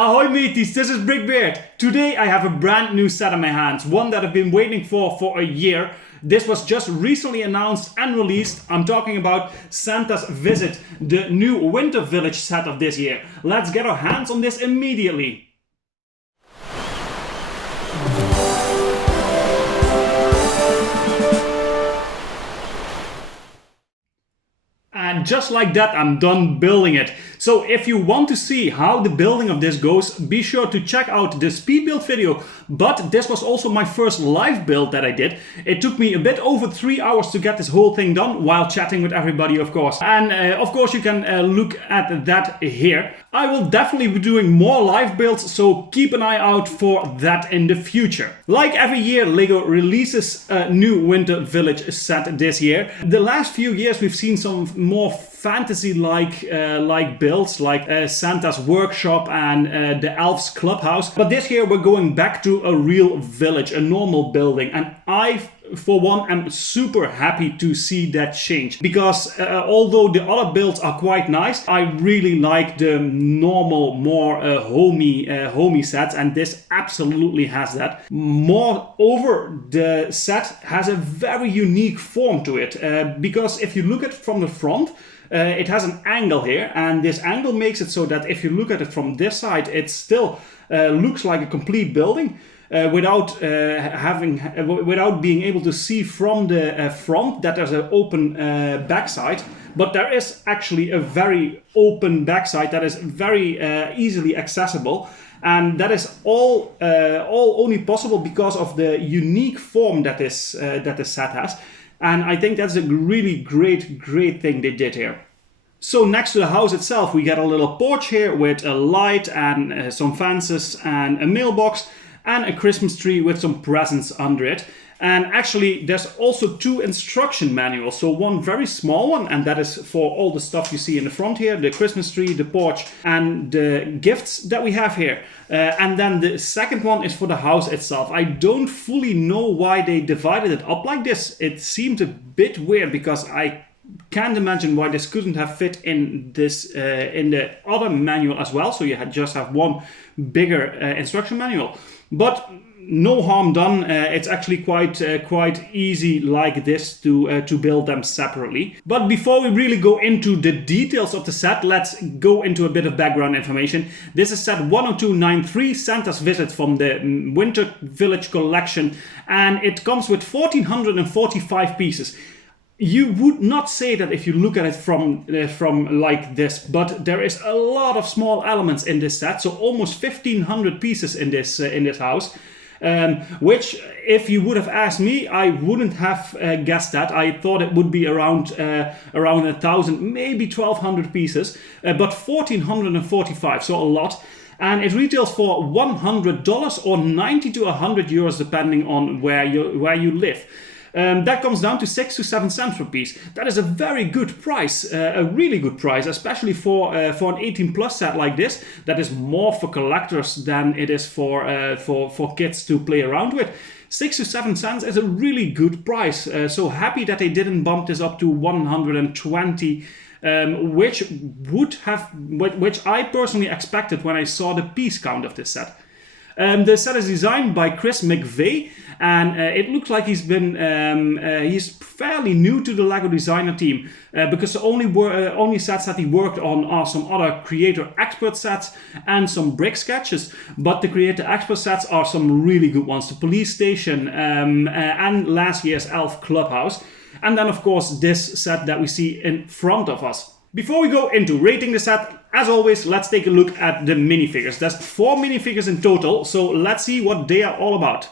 Ahoy mateys, this is BrickBeard. Today I have a brand new set in my hands, one that I've been waiting for a year. This was just recently announced and released. I'm talking about Santa's Visit, the new Winter Village set of this year. Let's get our hands on this immediately. And just like that, I'm done building it. So if you want to see how the building of this goes, be sure to check out the speed build video. But this was also my first live build that I did. It took me a bit over 3 hours to get this whole thing done while chatting with everybody, of course. And of course you can look at that here. I will definitely be doing more live builds, so keep an eye out for that in the future. Like every year, LEGO releases a new Winter Village set this year. The last few years we've seen some more fantasy-like builds, like Santa's Workshop and the Elf's Clubhouse. But this year we're going back to a real village, a normal building, and I, for one, am super happy to see that change, because although the other builds are quite nice, I really like the normal, more homey sets, and this absolutely has that. Moreover, the set has a very unique form to it, because if you look at it from the front, it has an angle here, and this angle makes it so that if you look at it from this side, it still looks like a complete building. Without being able to see from the front that there's an open backside, but there is actually a very open backside that is very easily accessible, and that is all only possible because of the unique form that this set has, and I think that's a really great thing they did here. So next to the house itself, we get a little porch here with a light and some fences and a mailbox, and a Christmas tree with some presents under it. And actually there's also two instruction manuals. So one very small one, and that is for all the stuff you see in the front here, the Christmas tree, the porch, and the gifts that we have here. And then the second one is for the house itself. I don't fully know why they divided it up like this. It seemed a bit weird, because I can't imagine why this couldn't have fit in this in the other manual as well. So you just have one bigger instruction manual. But no harm done. It's actually quite easy like this to build them separately. But before we really go into the details of the set, let's go into a bit of background information. This is set 10293, Santa's Visit, from the Winter Village collection, and it comes with 1445 pieces. You would not say that if you look at it from like this, but there is a lot of small elements in this set, so almost 1500 pieces in this house, which, if you would have asked me, I wouldn't have guessed that. I thought it would be around 1000, maybe 1200 pieces, but 1445, so a lot. And it retails for $100 or 90 to 100 euros, depending on where you live. That comes down to 6 to 7 cents per piece. That is a very good price, a really good price, especially for an 18+ set like this. That is more for collectors than it is for kids to play around with. 6 to 7 cents is a really good price. So happy that they didn't bump this up to 120. Which I personally expected when I saw the piece count of this set. The set is designed by Chris McVeigh, and it looks like he's fairly new to the LEGO designer team, because the only sets that he worked on are some other creator expert sets and some brick sketches. But the creator expert sets are some really good ones: the police station and last year's Elf Clubhouse, and then of course this set that we see in front of us. Before we go into rating the set, as always, let's take a look at the minifigures. There's 4 minifigures in total, so let's see what they are all about.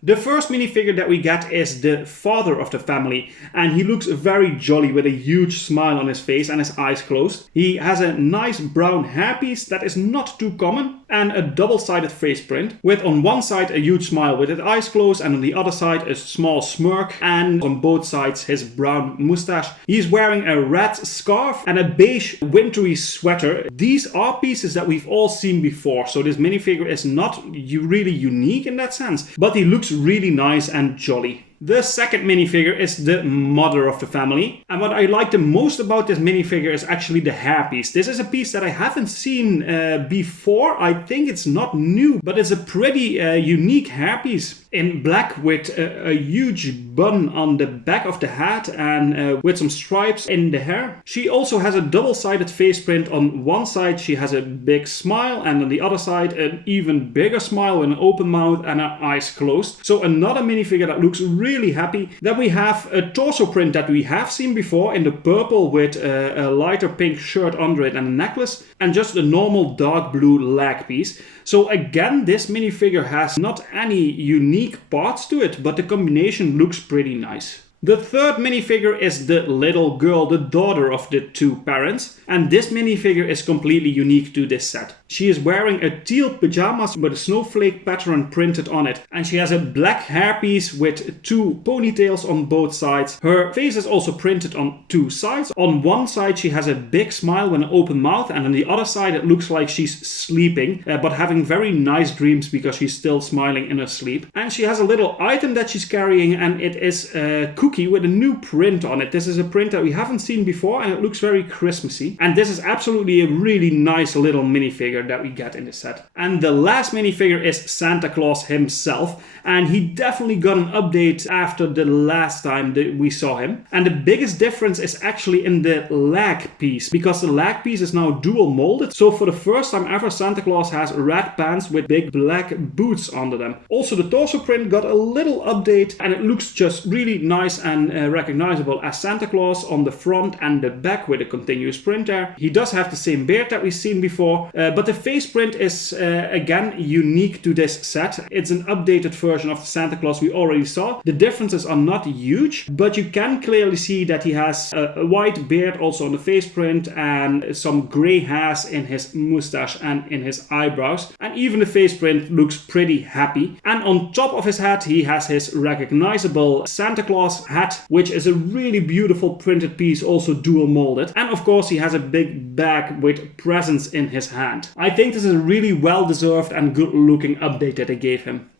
The first minifigure that we get is the father of the family, and he looks very jolly with a huge smile on his face and his eyes closed. He has a nice brown hairpiece that is not too common, and a double-sided face print, with on one side a huge smile with his eyes closed, and on the other side a small smirk, and on both sides his brown mustache. He's wearing a red scarf and a beige wintry sweater. These are pieces that we've all seen before, so this minifigure is not really unique in that sense, but he looks really nice and jolly. The second minifigure is the mother of the family. And what I like the most about this minifigure is actually the hairpiece. This is a piece that I haven't seen before. I think it's not new, but it's a pretty unique hairpiece in black with a huge bun on the back of the hat and with some stripes in the hair. She also has a double-sided face print. On one side she has a big smile, and on the other side an even bigger smile with an open mouth and her eyes closed. So another minifigure that looks really happy. Then we have a torso print that we have seen before in the purple with a lighter pink shirt under it and a necklace, and just a normal dark blue leg piece. So again, this minifigure has not any unique parts to it, but the combination looks pretty nice. The third minifigure is the little girl, the daughter of the two parents, and this minifigure is completely unique to this set. She is wearing a teal pajamas with a snowflake pattern printed on it, and she has a black hairpiece with two ponytails on both sides. Her face is also printed on two sides. On one side she has a big smile with an open mouth, and on the other side it looks like she's sleeping, but having very nice dreams because she's still smiling in her sleep. And she has a little item that she's carrying, and it is a cookie with a new print on it. This is a print that we haven't seen before, and it looks very Christmassy. And this is absolutely a really nice little minifigure that we get in the set. And the last minifigure is Santa Claus himself, and he definitely got an update after the last time that we saw him. And the biggest difference is actually in the leg piece, because the leg piece is now dual molded. So for the first time ever, Santa Claus has red pants with big black boots under them. Also, the torso print got a little update, and it looks just really nice and recognizable as Santa Claus on the front and the back with a continuous print there. He does have the same beard that we've seen before, but the face print is again unique to this set. It's an updated version of the Santa Claus we already saw. The differences are not huge, but you can clearly see that he has a white beard also on the face print, and some gray hairs in his mustache and in his eyebrows. And even the face print looks pretty happy. And on top of his head he has his recognizable Santa Claus hat, which is a really beautiful printed piece, also dual molded. And of course he has a big bag with presents in his hand. I think this is a really well deserved and good looking update that they gave him.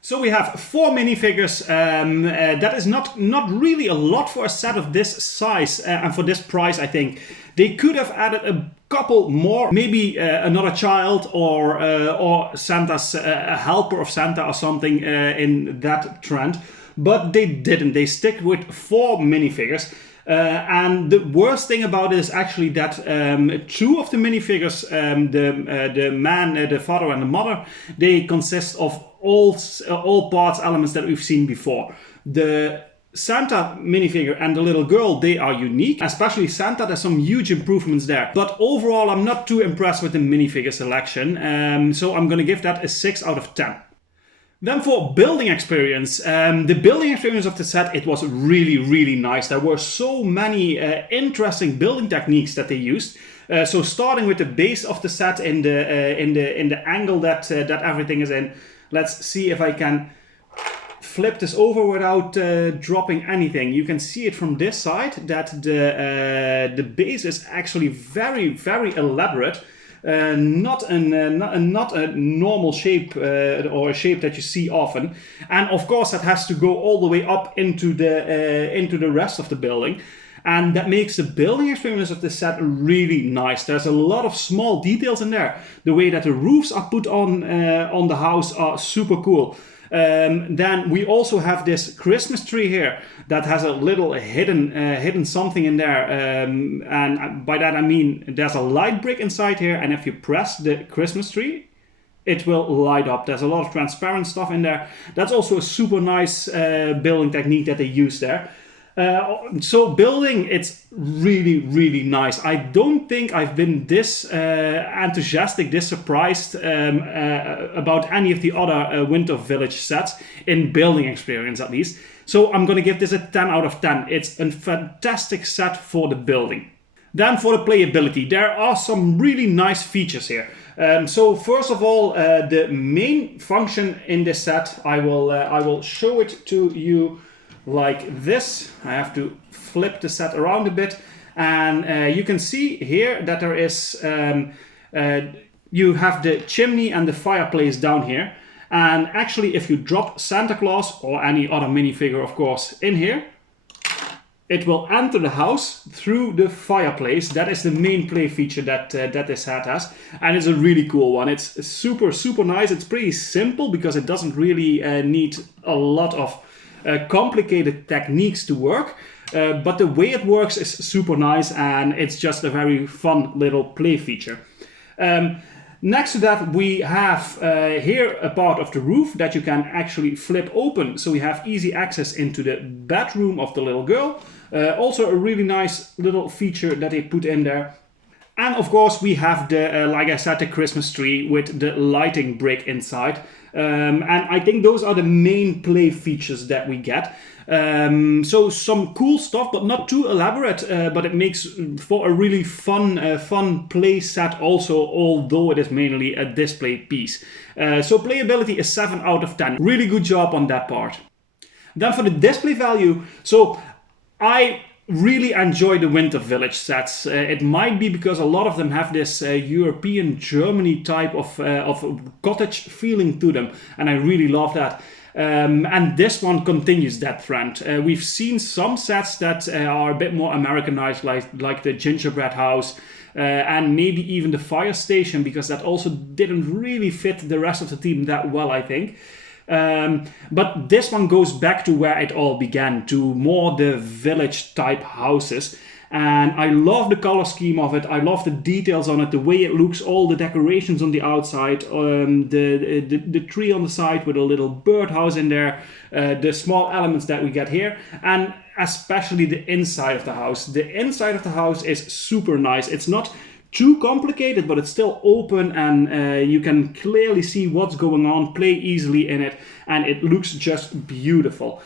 So we have 4 minifigures. That is not really a lot for a set of this size and for this price. I think they could have added a couple more, maybe another child or Santa's a helper of Santa or something in that trend, but they didn't. They stick with 4 minifigures. And the worst thing about it is actually that 2 of the minifigures, the man, the father and the mother, they consist of all parts, elements that we've seen before. The Santa minifigure and the little girl, they are unique. Especially Santa, there's some huge improvements there. But overall, I'm not too impressed with the minifigure selection. So I'm going to give that a 6 out of 10. Then for building experience, the building experience of the set, it was really nice. There were so many interesting building techniques that they used. So starting with the base of the set in the angle that everything is in. Let's see if I can flip this over without dropping anything. You can see it from this side that the base is actually very elaborate. Not a normal shape or a shape that you see often, and of course that has to go all the way up into the rest of the building, and that makes the building experience of the set really nice. There's a lot of small details in there. The way that the roofs are put on the house are super cool. Then we also have this Christmas tree here that has a little hidden something in there, and by that I mean there's a light brick inside here, and if you press the Christmas tree it will light up. There's a lot of transparent stuff in there. That's also a super nice building technique that they use there. So building, it's really nice. I don't think I've been this enthusiastic, this surprised about any of the other Winter Village sets in building experience, at least. So I'm gonna give this a 10 out of 10. It's a fantastic set for the building. Then for the playability, there are some really nice features here. So first of all, the main function in this set, I will show it to you like this. I have to flip the set around a bit, and you can see here that there is you have the chimney and the fireplace down here, And actually, if you drop Santa Claus or any other minifigure, of course, in here, it will enter the house through the fireplace. That is the main play feature that this hat has. And it's a really cool one. It's super, super nice. It's pretty simple because it doesn't really need a lot of complicated techniques to work. But the way it works is super nice, and it's just a very fun little play feature. Next to that, we have here a part of the roof that you can actually flip open, so we have easy access into the bedroom of the little girl. Also a really nice little feature that they put in there. And of course we have the, like I said, the Christmas tree with the lighting brick inside. And I think those are the main play features that we get. So some cool stuff, but not too elaborate, but it makes for a really fun play set also, although it is mainly a display piece. So playability is 7 out of 10. Really good job on that part. Then for the display value, so I really enjoy the Winter Village sets. It might be because a lot of them have this European Germany type of cottage feeling to them, and I really love that. And this one continues that trend. We've seen some sets that are a bit more Americanized, like the gingerbread house, and maybe even the fire station, because that also didn't really fit the rest of the team that well, I think. But this one goes back to where it all began, to more the village type houses. And I love the color scheme of it. I love the details on it, the way it looks, all the decorations on the outside, the tree on the side with a little birdhouse in there, the small elements that we get here, and especially the inside of the house. The inside of the house is super nice. It's not too complicated, but it's still open, and you can clearly see what's going on, play easily in it, and it looks just beautiful.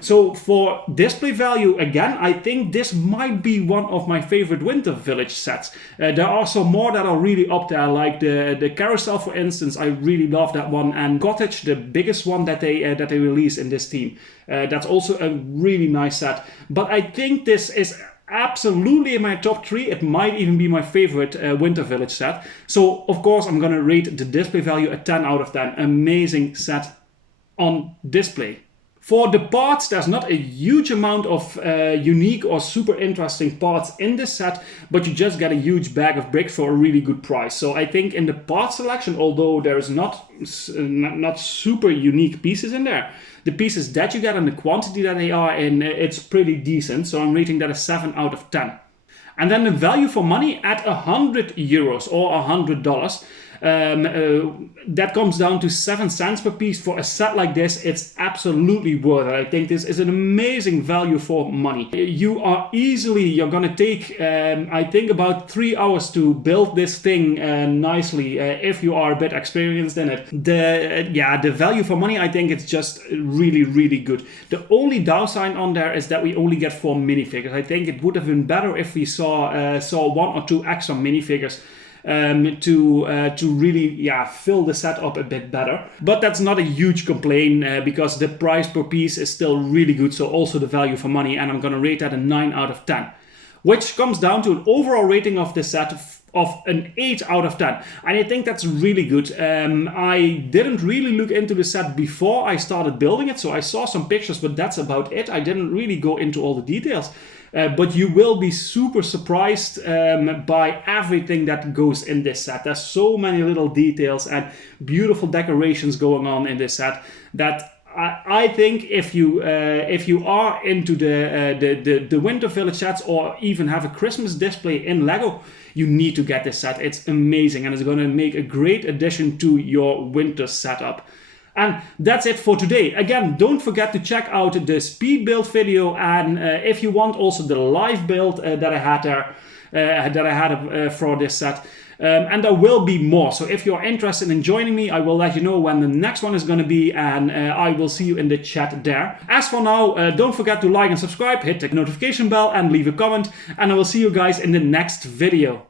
So for display value, again, I think this might be one of my favorite Winter Village sets. There are some more that are really up there, like the carousel, for instance. I really love that one, and Cottage, the biggest one that they release in this team. That's also a really nice set. But I think this is absolutely in my top 3. It might even be my favorite Winter Village set. So of course I'm gonna rate the display value a 10 out of 10. Amazing set on display. For the parts, there's not a huge amount of unique or super interesting parts in this set, but you just get a huge bag of bricks for a really good price. So I think in the part selection, although there's not super unique pieces in there, the pieces that you get and the quantity that they are in, it's pretty decent. So I'm rating that a 7 out of 10. And then the value for money at €100 or $100. That comes down to 7 cents per piece. For a set like this, it's absolutely worth it. I think this is an amazing value for money. You're gonna take, I think, about 3 hours to build this thing nicely, if you are a bit experienced in it. The value for money, I think it's just really, really good. The only downside on there is that we only get 4 minifigures. I think it would have been better if we saw 1 or 2 extra minifigures to really fill the set up a bit better. But that's not a huge complaint, because the price per piece is still really good, so also the value for money, and I'm gonna rate that a 9 out of 10, which comes down to an overall rating of this set of an 8 out of 10, and I think that's really good. I didn't really look into the set before I started building it, so I saw some pictures, but that's about it. I didn't really go into all the details. But you will be super surprised by everything that goes in this set. There's so many little details and beautiful decorations going on in this set that I think if you are into the Winter Village sets, or even have a Christmas display in Lego, you need to get this set. It's amazing, and it's going to make a great addition to your winter setup. And that's it for today. Again, don't forget to check out the speed build video, and if you want also the live build that I had there, for this set. And there will be more, so if you're interested in joining me, I will let you know when the next one is going to be, and I will see you in the chat there. As for now, don't forget to like and subscribe, hit the notification bell and leave a comment, and I will see you guys in the next video.